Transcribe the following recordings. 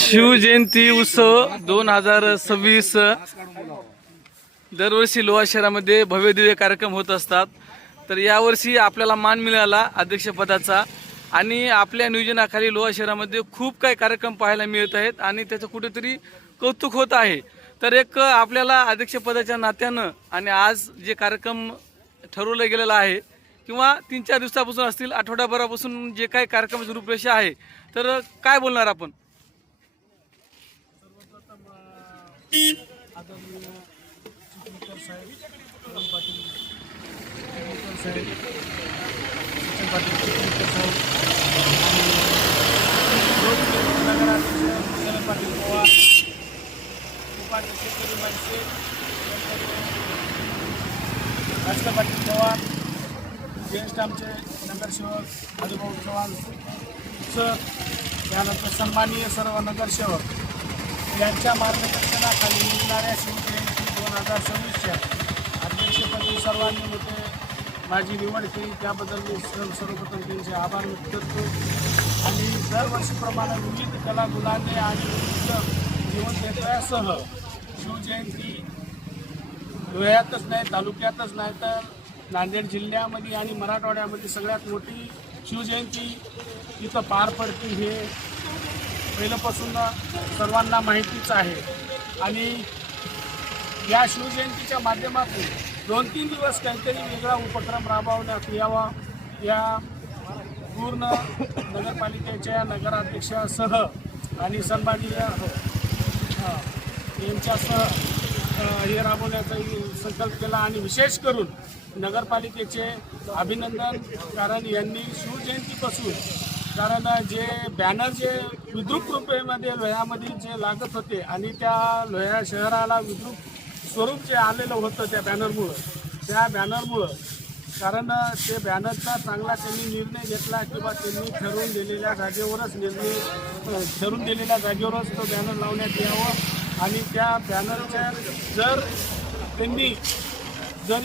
शिवजयंती उत्सव 2026 दरवर्षी लोहा शहरामध्ये भव्य दिव्य कार्यक्रम होत असतात। तर यावर्षी आपल्याला मान मिळाला अध्यक्षपदाचा आणि आपल्या नियोजनाखाली लोहा शहरामध्ये खूप काही कार्यक्रम पाहायला मिळत आहेत आणि त्याचं कुठेतरी कौतुक होत आहे। तर एक आपल्याला अध्यक्षपदाच्या नात्यानं आणि आज जे कार्यक्रम ठरवलं गेलेला आहे किंवा 3-4 दिवसापासून असतील, आठवड्याभरापासून जे काही कार्यक्रमाची रूपरेषा आहे, तर काय बोलणार आपण? आदरणीय चिखलीकर साहेब, अरुण पाटील चिखलीकर साहेब, सचिन पाटील चिखलीकर साहेब आणि नगराध्यक्ष शरद पाटील पवार, उपाध्यक्ष करीम माणसे, राजकर पाटील पवार, ज्येष्ठ आमचे नगरसेवक हरिभाऊ चव्हाण सर, त्यानंतर सन्माननीय सर्व नगरसेवक यांच्या मार्गदर्शनाखाली निघणाऱ्या शिवजयंती 2026च्या अध्यक्षपदी सर्वांनी होते माझी निवड केली, त्याबद्दल मी सर्वप्रथम त्यांचे आभार व्यक्त करतो। आणि दरवर्षीप्रमाणे विविध कलागुणांनी आणि विविध जीवनक्षेत्रासह शिवजयंती लोह्यातच नाही, तालुक्यातच नाही तर नांदेड जिल्ह्यामध्ये आणि मराठवाड्यामध्ये सगळ्यात मोठी शिवजयंती इथं पार पडते हे पहिल्यापासून सर्वांना माहितीच आहे। आणि या शिवजयंतीच्या माध्यमातून 2-3 दिवस काहीतरी वेगळा उपक्रम राबवण्यात यावा, या पूर्ण नगरपालिकेच्या नगराध्यक्षासह आणि सन्माननीय यांच्यासह हे राबवण्याचा संकल्प केला। आणि विशेष करून नगरपालिकेचे अभिनंदन, कारण यांनी शिवजयंतीपासून, कारण जे बॅनर जे विद्रूप रूपेमध्ये लोह्यामध्ये जे लागत होते आणि त्या लोह्या शहराला विद्रूप स्वरूप जे आलेलं होतं त्या बॅनरमुळं कारण ते बॅनरचा चांगला त्यांनी निर्णय घेतला किंवा त्यांनी ठरवून दिलेल्या जागेवरच तो बॅनर लावण्यात यावं। आणि त्या बॅनरच्या त्यांनी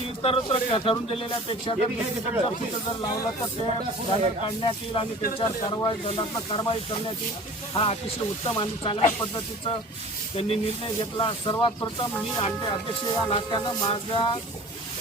इतरत्र ठरवून दिलेल्यापेक्षा जर जर लावलं तर ते बॅनर काढण्यात येईल आणि त्याच्यावर दंडात्मक कारवाई करण्यात येईल। हा अतिशय उत्तम आणि चांगल्या पद्धतीचं त्यांनी निर्णय घेतला। सर्वात प्रथम मी अध्यक्ष या नात्यानं माझ्या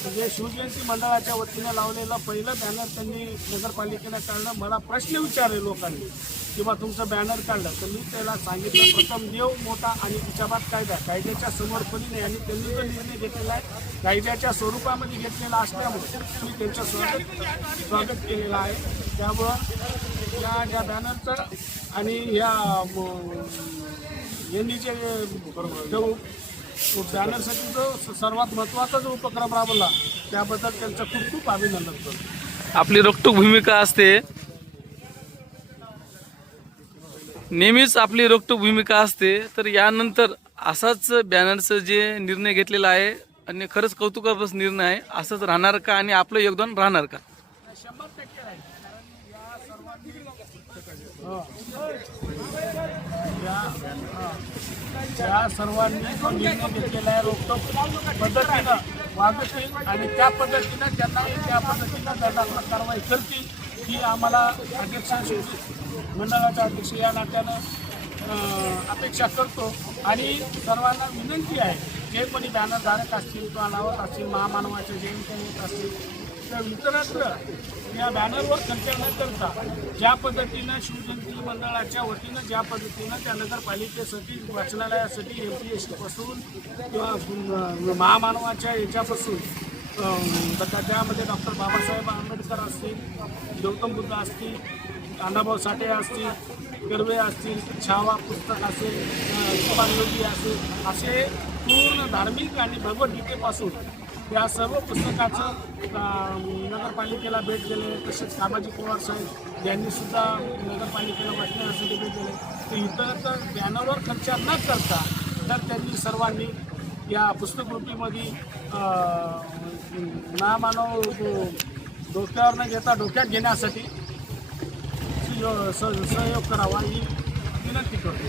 म्हणजे शिवजयंती मंडळाच्या वतीनं लावलेलं पहिलं बॅनर त्यांनी नगरपालिकेनं काढलं। मला प्रश्न विचारले लोकांनी किंवा तुमचं बॅनर काढलं, तर मी त्याला सांगितलं प्रथम देव मोठा आणि तिच्या बाद कायद्याच्या समोर कोणी नाही। आणि त्यांनी जो निर्णय घेतलेला आहे कायद्याच्या स्वरूपामध्ये घेतलेला असल्यामुळे मी त्यांचं स्वागत केलेलं आहे। त्यामुळं या बॅनरचं आणि यांनी जे बॅनरसाठी जो सर्वात महत्त्वाचा जो उपक्रम राबवला त्याबद्दल त्यांचं खूप खूप अभिनंदन करतो। आपली रोखठोक भूमिका असते, नेहमीच आपली रोखठोक भूमिका असते। तर यानंतर असाच बॅनरचं जे निर्णय घेतलेला आहे आणि खरंच कौतुकास्पद निर्णय आहे, असंच राहणार का आणि आपलं योगदान राहणार का? 100% आहे। कारण या सर्वांनी या सर्वांनी जो निर्णय घेतलेला आहे रोखठोक पद्धतीनं वागतील आणि त्या पद्धतीनं त्यांना त्या पद्धतीनं दंडात्मक कारवाई करतील ही आम्हाला अध्यक्ष मंडळाचा अध्यक्ष या नात्यानं अपेक्षा करतो। आणि सर्वांना विनंती आहे, जे कोणी बॅनरधारक असतील किंवा लावत असतील, महामानवाच्या जयंत्या येत असतील तर इतरत्र या बॅनरवर खर्च न करता ज्या पद्धतीनं शिवजयंती मंडळाच्या वतीनं ज्या पद्धतीनं त्या नगरपालिकेसाठी वाचनालयासाठी MPSC पासून किंवा महामानवाच्या याच्यापासून त्यामध्ये डॉक्टर बाबासाहेब आंबेडकर असतील, गौतम बुद्ध असतील, अण्णाभाऊ साठे असतील, कर्वे असतील, छावा पुस्तक असेल, कुमार योगी असेल, असे पूर्ण धार्मिक आणि भगवद्गीतेपासून या सर्व पुस्तकाचं नगरपालिकेला भेट दिले। तसेच कामाजी पवार साहेब यांनीसुद्धा नगरपालिकेला वाचण्यासाठी भेट दिले। तर इतर बॅनरवर खर्च न करता तर त्यांनी सर्वांनी या पुस्तकरूपीमध्ये महामानव डोक्यावर न घेता डोक्यात घेण्यासाठी सहयोग करावा ही विनंती करतो।